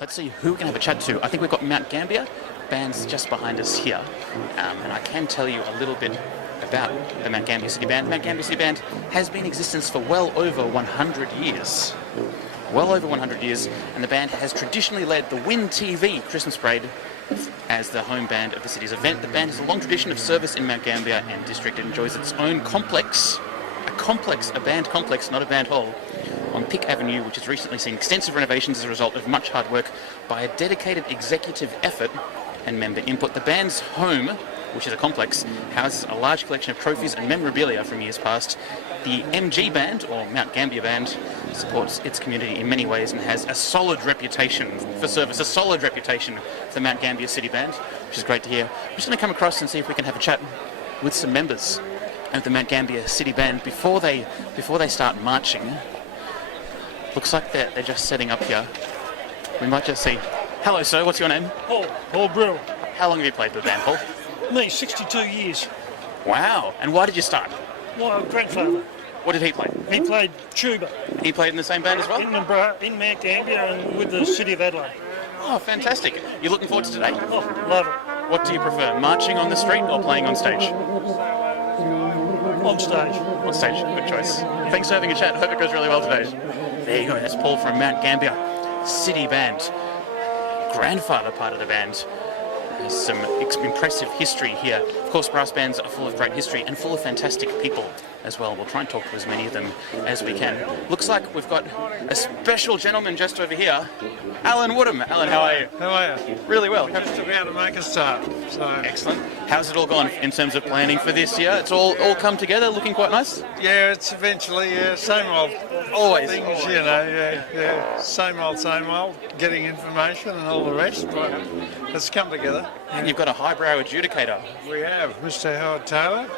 Let's see who we can have a chat to. I think we've got Mount Gambier. Band's just behind us here. And I can tell you a little bit about the Mount Gambier City Band. Mount Gambier City Band has been in existence for well over 100 years. Well over 100 years, and the band has traditionally led the Win TV Christmas Parade as the home band of the city's event. The band has a long tradition of service in Mount Gambier and district. It enjoys its own complex, a band complex, not a band hall, on Pick Avenue, which has recently seen extensive renovations as a result of much hard work by a dedicated executive effort and member input. The band's home, which is a complex, houses a large collection of trophies and memorabilia from years past. The MG Band, or Mount Gambier Band, supports its community in many ways and has a solid reputation for service, a solid reputation for the Mount Gambier City Band, which is great to hear. I'm just going to come across and see if we can have a chat with some members of the Mount Gambier City Band before they start marching. Looks like they're just setting up here. We might just see. Hello, sir. What's your name? Paul Brill. How long have you played with the band, Paul? Me, 62 years. Wow. And why did you start? My grandfather. What did he play? He played tuba. He played in the same band as well? In Mount Gambier and with the City of Adelaide. Oh, fantastic. You looking forward to today? Oh, love it. What do you prefer, marching on the street or playing on stage? On stage. On stage. Good choice. Thanks for having a chat. Hope it goes really well today. There you go. That's Paul from Mount Gambier City Band. Grandfather part of the band. There's some impressive history here. Of course, brass bands are full of great history and full of fantastic people as well. We'll try and talk to as many of them as we can. Looks like we've got a special gentleman just over here, Alan Woodham. Alan, how are you? How are you? Really well. Just about to make a start. So excellent. How's it all gone in terms of planning for this year? It's all come together, looking quite nice. yeah, it's eventually same old Always. things, you know. Yeah, same old, getting information and all the rest. But it's come together. You've got a highbrow adjudicator. We have Mr. Howard Taylor,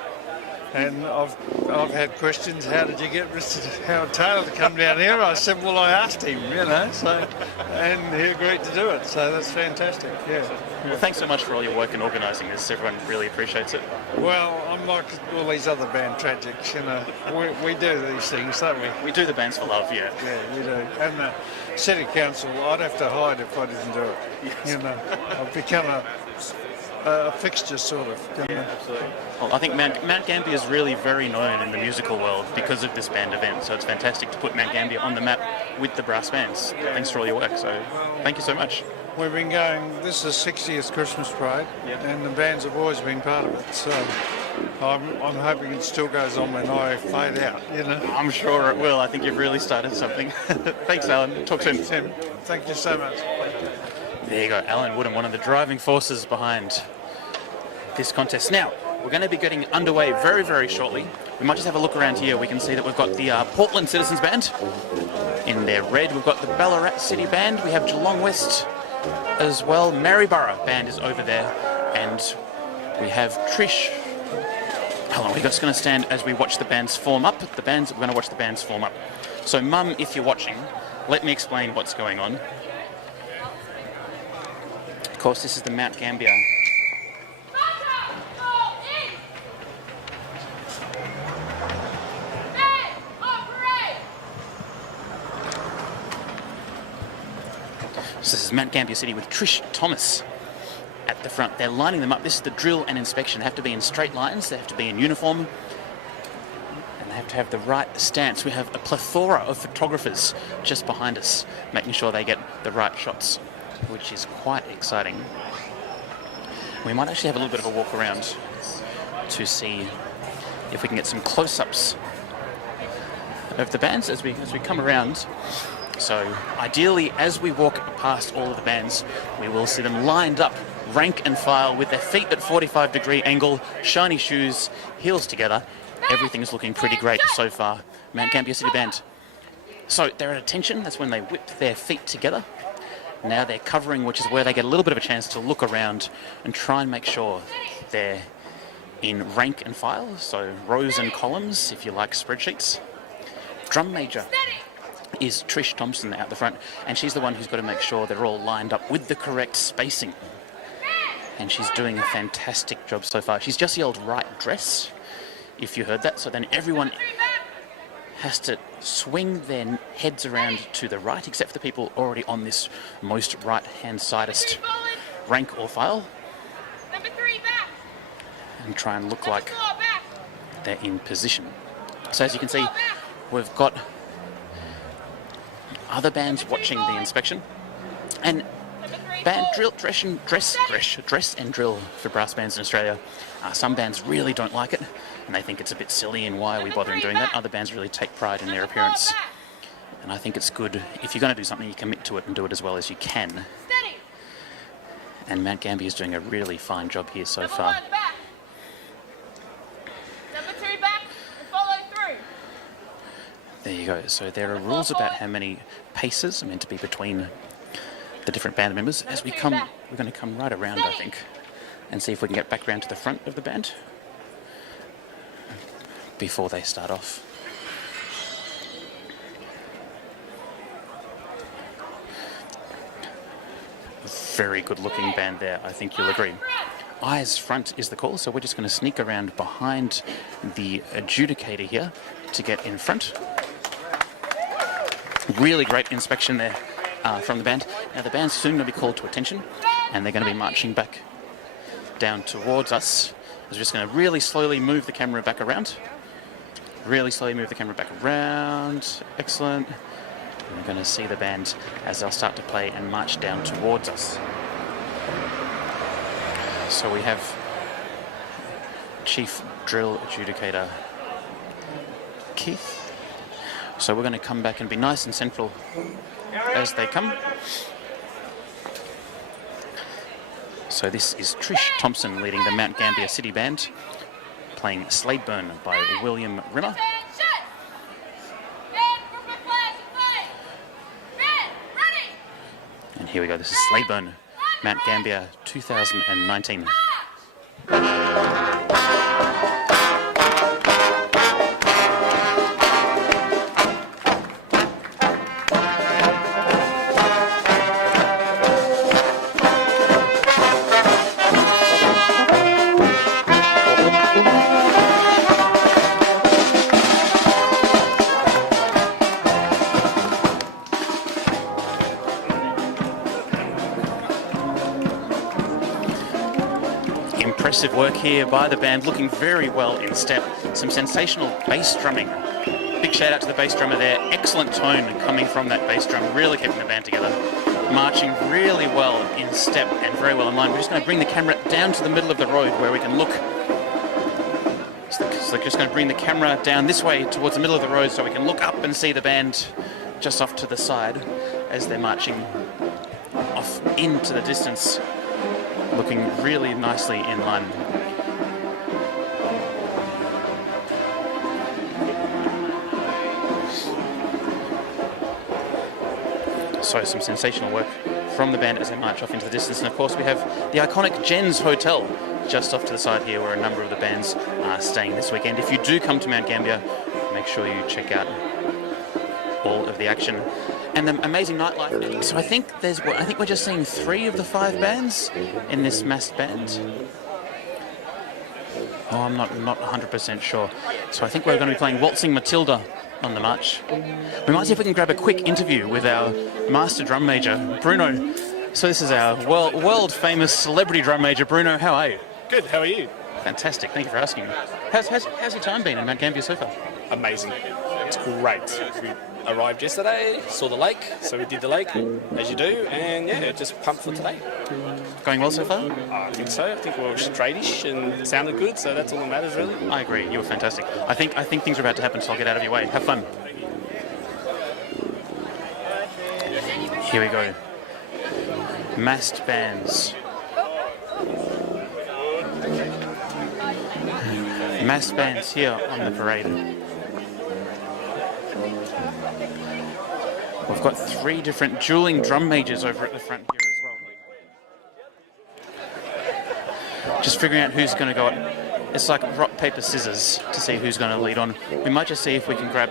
and I've had questions. How did you get Mr. Howard Taylor to come down here? I said, well, I asked him, you know. So, and he agreed to do it. So that's fantastic. Yeah. Well, thanks so much for all your work in organising this. Everyone really appreciates it. Well, I'm like all these other band tragics, you know. We do these things, don't we? We do the bands for love, yeah. Yeah, we do. And the City Council, I'd have to hide if I didn't do it. Yes. You know, I've become a fixture, sort of. You know? Absolutely. Well, I think Mount Gambier is really very known in the musical world because of this band event, so it's fantastic to put Mount Gambier on the map with the brass bands. Thanks for all your work, so thank you so much. We've been going, this is the 60th Christmas parade, and the bands have always been part of it, so I'm hoping it still goes on when I fade out, you know. I'm sure it will. I think you've really started something. Thanks, Alan. Talk soon. Tim, thank you so much. There you go, Alan Woodham, one of the driving forces behind this contest. Now, we're going to be getting underway very, very shortly. We might just have a look around here. We can see that we've got the Portland Citizens Band in their red. We've got the Ballarat City Band. We have Geelong West as well. Maryborough Band is over there. And we have Trish. Hold on, we're just going to stand as we watch the bands form up. We're going to watch the bands form up. So, Mum, if you're watching, let me explain what's going on. Of course, this is the Mount Gambier. So this is Mount Gambier City with Trish Thomas at the front. They're lining them up. This is the drill and inspection. They have to be in straight lines. They have to be in uniform. And they have to have the right stance. We have a plethora of photographers just behind us, making sure they get the right shots, which is quite exciting. We might actually have a little bit of a walk around to see if we can get some close-ups of the bands as we come around. So ideally, as we walk past all of the bands, we will see them lined up, rank and file, with their feet at 45-degree angle, shiny shoes, heels together. Everything's looking pretty great so far. Mount Gambier City Band. So they're at attention. That's when they whip their feet together. Now they're covering, which is where they get a little bit of a chance to look around and try and make sure they're in rank and file, so rows and columns, if you like spreadsheets. Drum major is Trish Thompson out the front, and she's the one who's got to make sure they're all lined up with the correct spacing. And she's doing a fantastic job so far. She's just yelled right dress, if you heard that, so then everyone has to swing their heads around to the right, except for the people already on this most right-hand sidest rank or file. Number 3 back. And try and look Number like 4 back. they're in position. So as you can see, we've got other bands watching the inspection. And band drill, dress and drill for brass bands in Australia. Some bands really don't like it, and they think it's a bit silly and why are we bothering doing that. Other bands really take pride in their appearance. And I think it's good, if you're going to do something, you commit to it and do it as well as you can. Steady. And Mount Gambier is doing a really fine job here so Number far. 1 back. Number 2 back and follow through. There you go. So there are rules about how many paces are meant to be between the different band members. As we come, we're going to come right around, I think, and see if we can get back round to the front of the band before they start off. Very good looking band there, I think you'll agree. Eyes front is the call, so we're just going to sneak around behind the adjudicator here to get in front. Really great inspection there from the band. Now the band's soon going to be called to attention, and they're going to be marching back down towards us. We're just going to really slowly move the camera back around. Really slowly move the camera back around. Excellent. And we're going to see the band as they'll start to play and march down towards us. So we have Chief Drill Adjudicator Keith. So we're going to come back and be nice and central as they come. So this is Trish Thompson leading the Mount Gambier City Band, playing Sladeburn by William Rimmer. And here we go, this is Sladeburn, Mount Gambier 2019. Impressive work here by the band, looking very well in step. Some sensational bass drumming. Big shout out to the bass drummer there. Excellent tone coming from that bass drum, really keeping the band together. Marching really well in step and very well in line. We're just going to bring the camera down to the middle of the road where we can look. So just going to bring the camera down this way towards the middle of the road so we can look up and see the band just off to the side as they're marching off into the distance, looking really nicely in line. So some sensational work from the band as they march off into the distance. And of course we have the iconic Jen's Hotel just off to the side here where a number of the bands are staying this weekend. If you do come to Mount Gambier, make sure you check out all of the action and the amazing nightlife. So I think we're just seeing 3 of the 5 bands in this massed band. Oh, I'm not 100% sure. So I think we're going to be playing Waltzing Matilda on the march. We might see if we can grab a quick interview with our master drum major, Bruno. So this is our world famous celebrity drum major, Bruno. How are you? Good, how are you? Fantastic, thank you for asking. How's your time been in Mount Gambier so far? Amazing. It's great. We arrived yesterday, saw the lake, so we did the lake, as you do, and yeah, just pumped for today. Going well so far? I think so. I think we were straightish and sounded good, so that's all that matters, really. I agree, you were fantastic. I think things are about to happen, so I'll get out of your way. Have fun. Here we go. Massed bands. Massed bands here on the parade. We've got 3 different dueling drum majors over at the front here as well. Just figuring out who's going to go at. It's like rock, paper, scissors to see who's going to lead on. We might just see if we can grab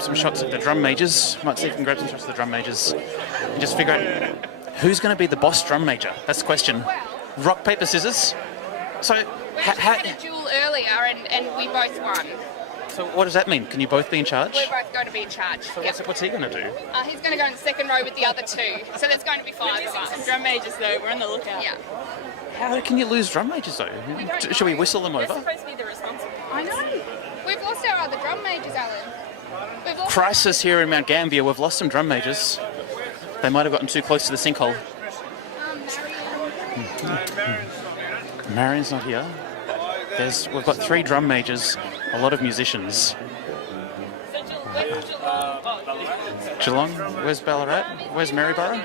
some shots of the drum majors. Might see if we can grab some shots of the drum majors and just figure out who's going to be the boss drum major. That's the question. Rock, paper, scissors. So We actually had a duel earlier and we both won. So what does that mean? Can you both be in charge? We're both going to be in charge. So Yep. what's he going to do? He's going to go in the second row with the other two. So there's going to be 5 of us. Drum majors though, we're on the lookout. Yeah. How can you lose drum majors though? Should we whistle them They're over? supposed to be the responsible. I know. We've lost our other drum majors, Alan. We've lost Crisis here in Mount Gambier. We've lost some drum majors. They might have gotten too close to the sinkhole. Marion's not here. We've got 3 drum majors, a lot of musicians. Geelong? Where's Ballarat? Where's Maryborough?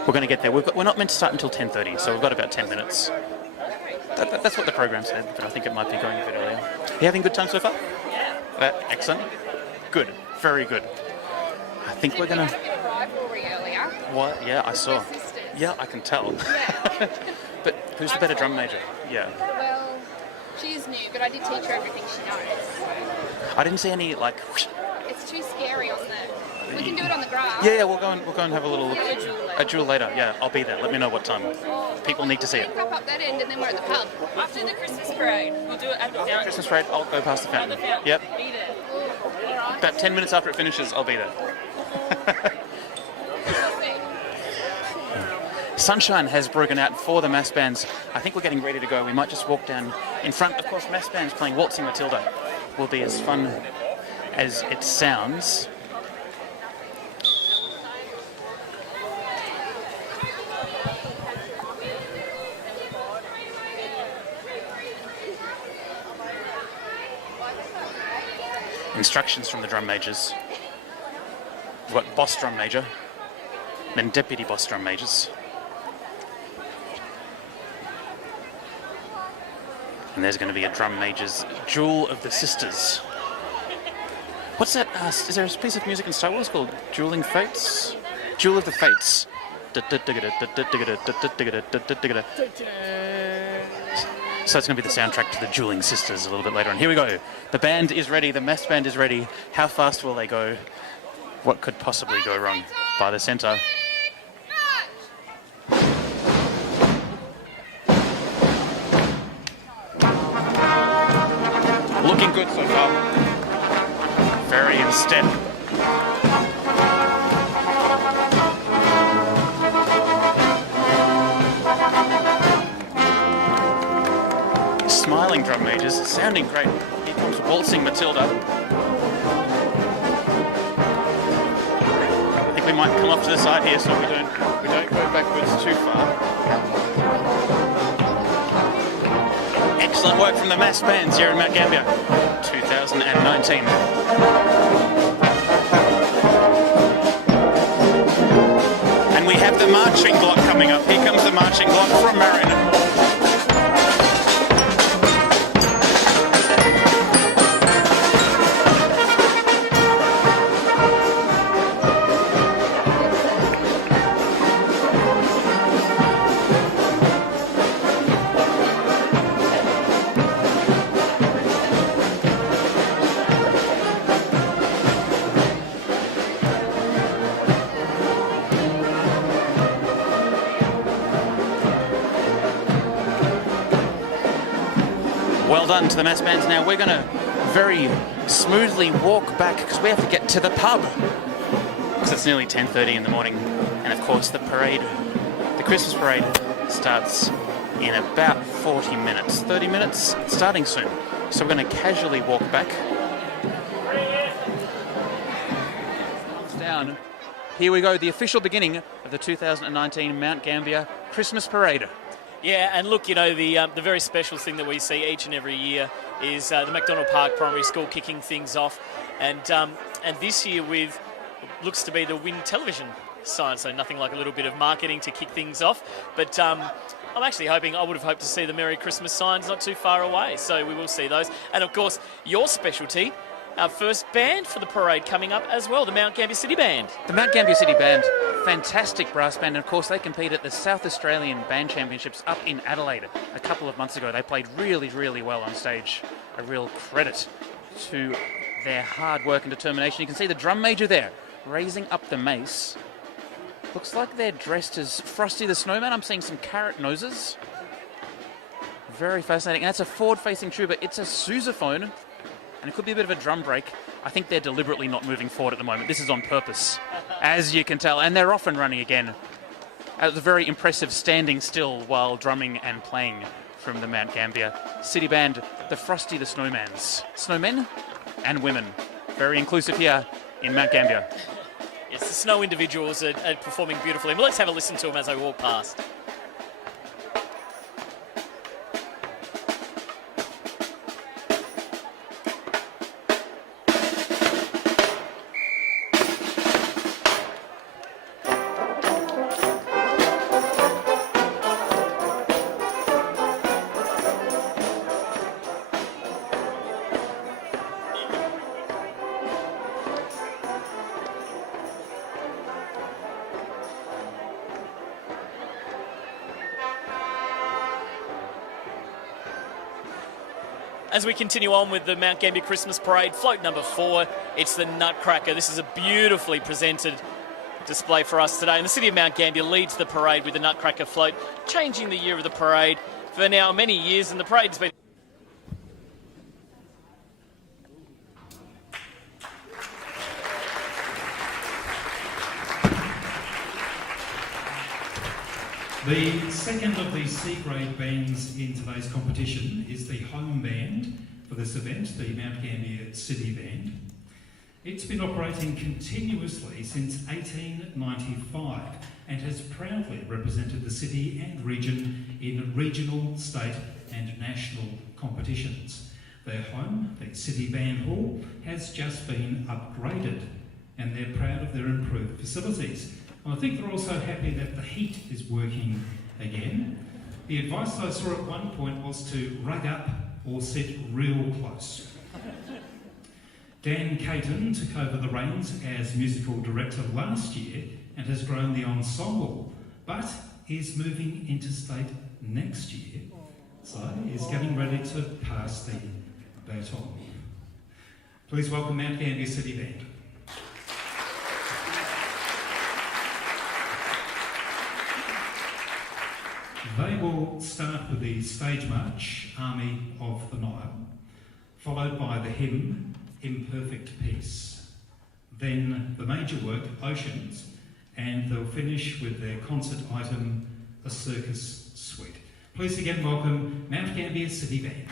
We're going to get there. We're not meant to start until 10:30, so we've got about 10 minutes. That's what the program said, but I think it might be going a bit earlier. You having a good time so far? Yeah. Excellent. Good. Very good. I think we're going to... a bit of rivalry earlier. What? Yeah, I saw. We're sisters. Yeah, I can tell. Yeah. But who's the better drum major? Yeah. Well, she is new, but I did teach her everything she knows. I didn't see any, like... It's too scary on the... We can do it on the grass. Yeah, we'll go and have a little look. A duel later. Yeah, I'll be there. Let me know what time. People need to see it. Link up that end and then we're at the pub. After the Christmas parade, we'll do it at the fountain. Christmas parade, I'll go past the fountain. Yep. Be there. About 10 minutes after it finishes, I'll be there. Sunshine has broken out for the mass bands. I think we're getting ready to go. We might just walk down in front. Of course, mass bands playing Waltzing Matilda will be as fun as it sounds. Instructions from the drum majors. We've got boss drum major, then deputy boss drum majors. And there's going to be a drum major's Jewel of the Sisters. What's that? Is there a piece of music in Star Wars called Dueling Fates? Jewel of the Fates. So it's going to be the soundtrack to the Dueling Sisters a little bit later on. Here we go. The band is ready. The mass band is ready. How fast will they go? What could possibly go wrong? By the centre. Looking good so far. Very in step. Smiling drum majors, sounding great. Here comes Waltzing Matilda. I think we might come off to the side here so we don't go backwards too far. Excellent work from the mass bands here in Mount Gambier 2019. And we have the marching block coming up. Here comes the marching block from Marion. Well done to the mass bands. Now we're going to very smoothly walk back because we have to get to the pub. Because it's nearly 10:30 in the morning. And of course the parade, the Christmas parade, starts in about 40 minutes. 30 minutes, starting soon. So we're going to casually walk back. Down. Here we go, the official beginning of the 2019 Mount Gambier Christmas Parade. Yeah, and look, you know, the very special thing that we see each and every year is the McDonald Park Primary School kicking things off, and this year with looks to be the Win Television sign, so nothing like a little bit of marketing to kick things off. But I'm actually hoping, I would have hoped to see the Merry Christmas signs not too far away, so we will see those. And of course, your specialty, our first band for the parade coming up as well, the Mount Gambier City Band. The Mount Gambier City Band, fantastic brass band, and of course they compete at the South Australian Band Championships up in Adelaide a couple of months ago. They played really, really well on stage. A real credit to their hard work and determination. You can see the drum major there, raising up the mace. Looks like they're dressed as Frosty the Snowman. I'm seeing some carrot noses. Very fascinating. And that's a forward-facing tuba. It's a sousaphone, and it could be a bit of a drum break. I think they're deliberately not moving forward at the moment. This is on purpose, as you can tell. And they're off and running again. It was very impressive standing still while drumming and playing from the Mount Gambier City Band, the Frosty the Snowmans. Snowmen and women. Very inclusive here in Mount Gambier. Yes, the snow individuals are performing beautifully. But let's have a listen to them as I walk past. As we continue on with the Mount Gambier Christmas Parade, float number 4, it's the Nutcracker. This is a beautifully presented display for us today. And the city of Mount Gambier leads the parade with the Nutcracker float, changing the year of the parade for now many years, and the parade has been... The second of the C-grade bands in today's competition is the home band for this event, the Mount Gambier City Band. It's been operating continuously since 1895 and has proudly represented the city and region in regional, state and national competitions. Their home, the City Band Hall, has just been upgraded and they're proud of their improved facilities. I think they're also happy that the heat is working again. The advice I saw at one point was to rug up or sit real close. Dan Caton took over the reins as musical director last year and has grown the ensemble, but is moving interstate next year, so is getting ready to pass the baton. Please welcome Mount Gambier City Band. They will start with the stage march, Army of the Nile, followed by the hymn, Imperfect Peace. Then the major work, Oceans, and they'll finish with their concert item, A Circus Suite. Please again welcome Mount Gambier City Band.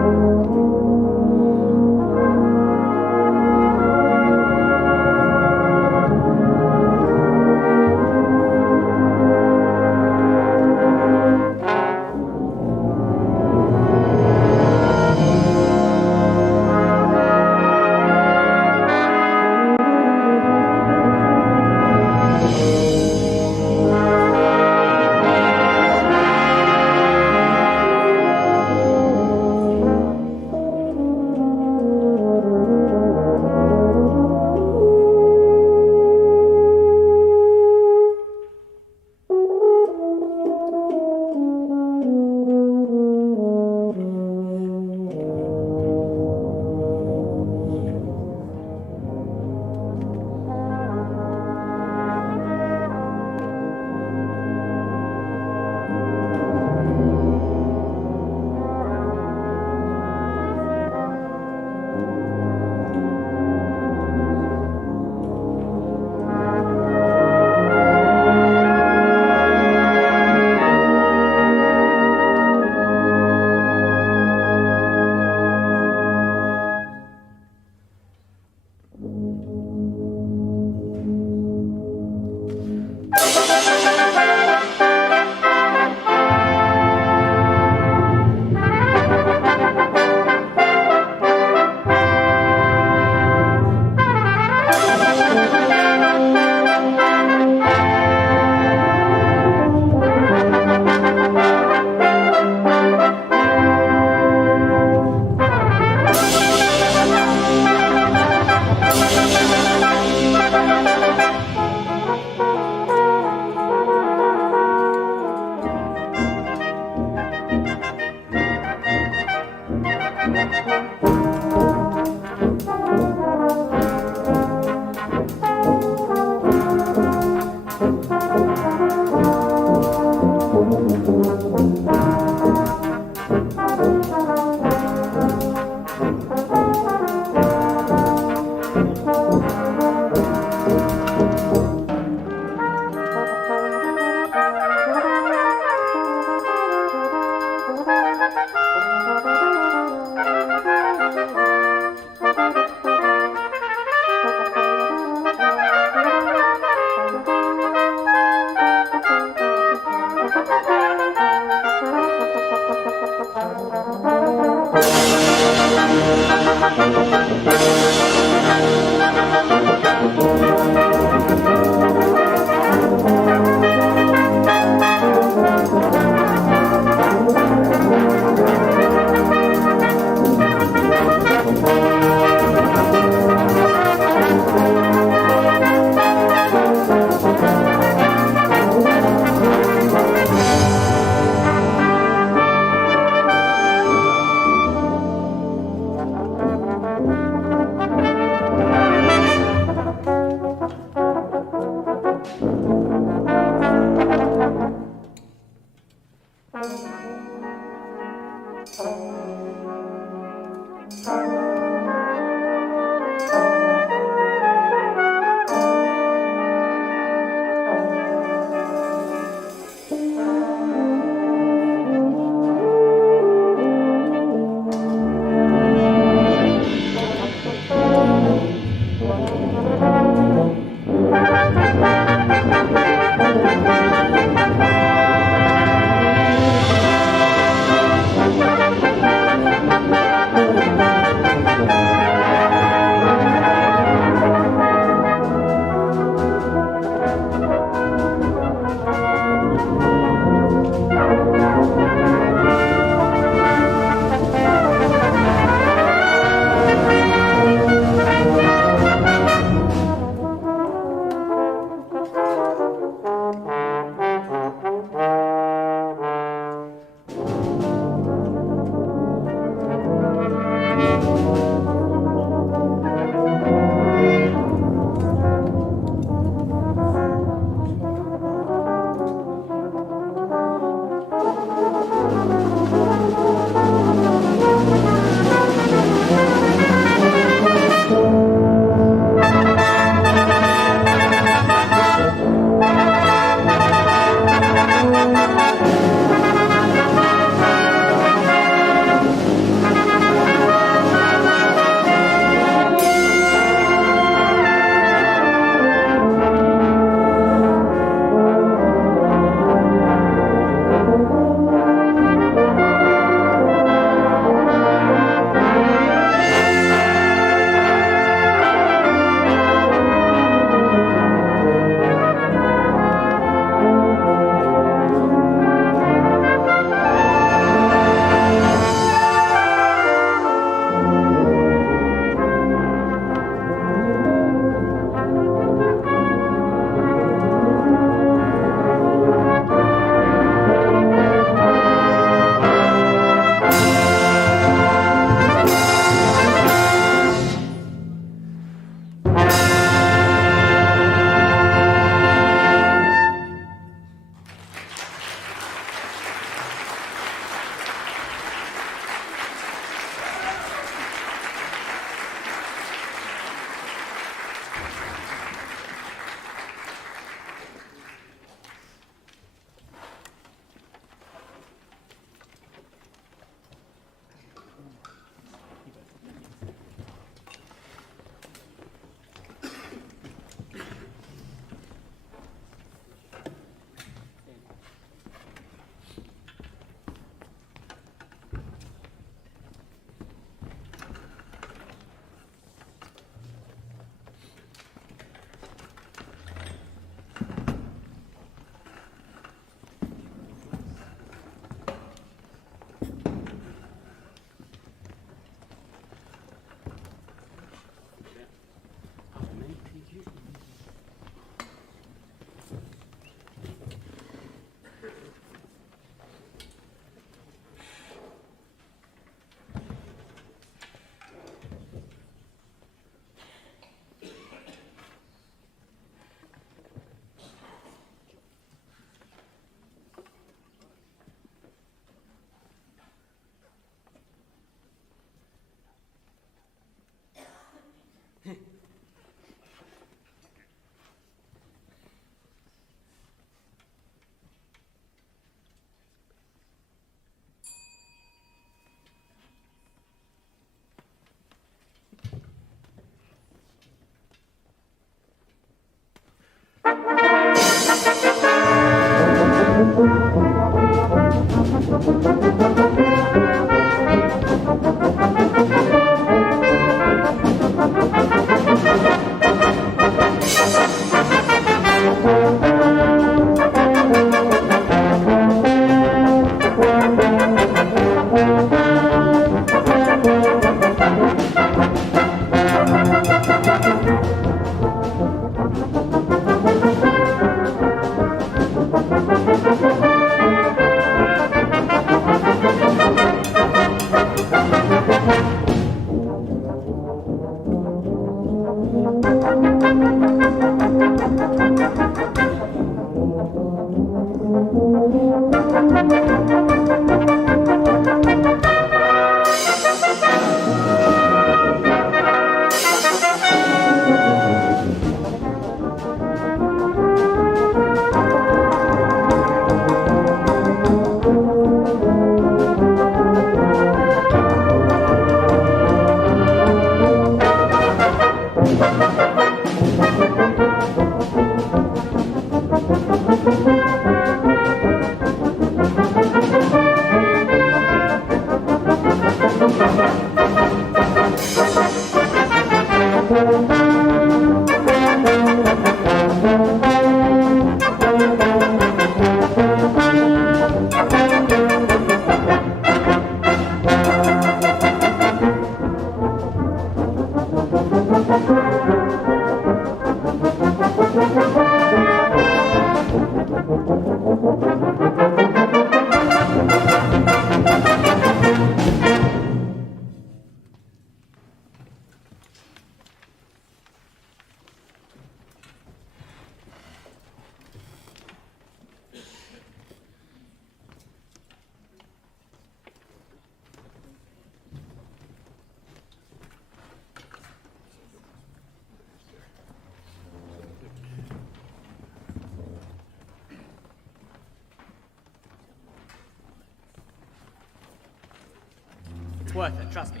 It's worth it, trust me.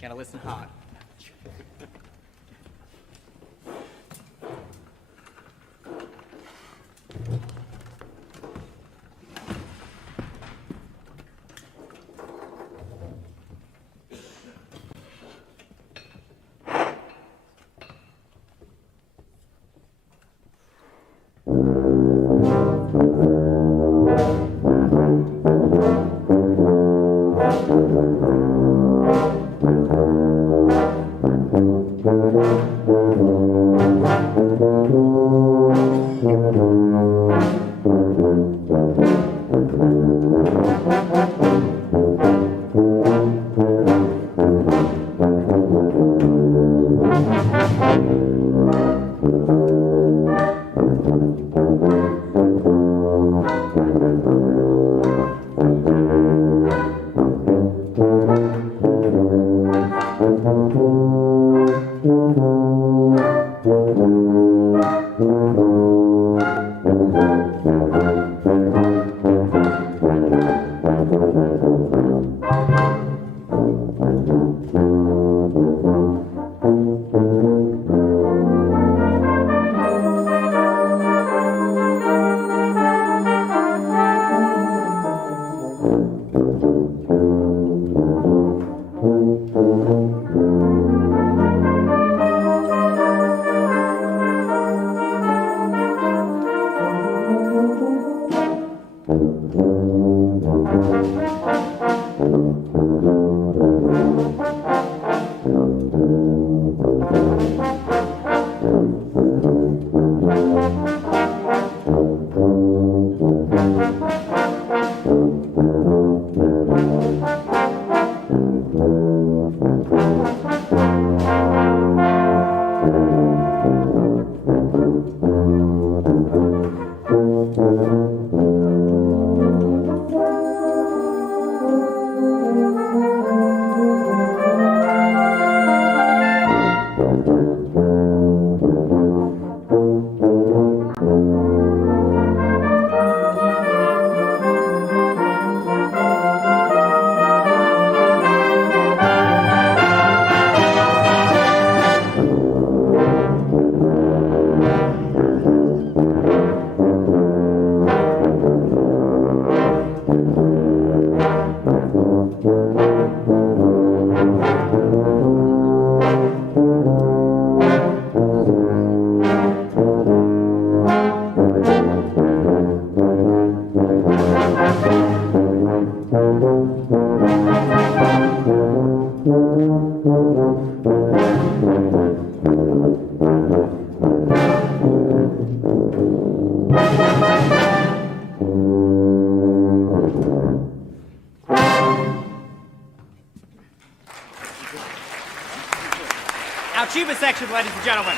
Gotta listen hard. Our tuba section, ladies and gentlemen.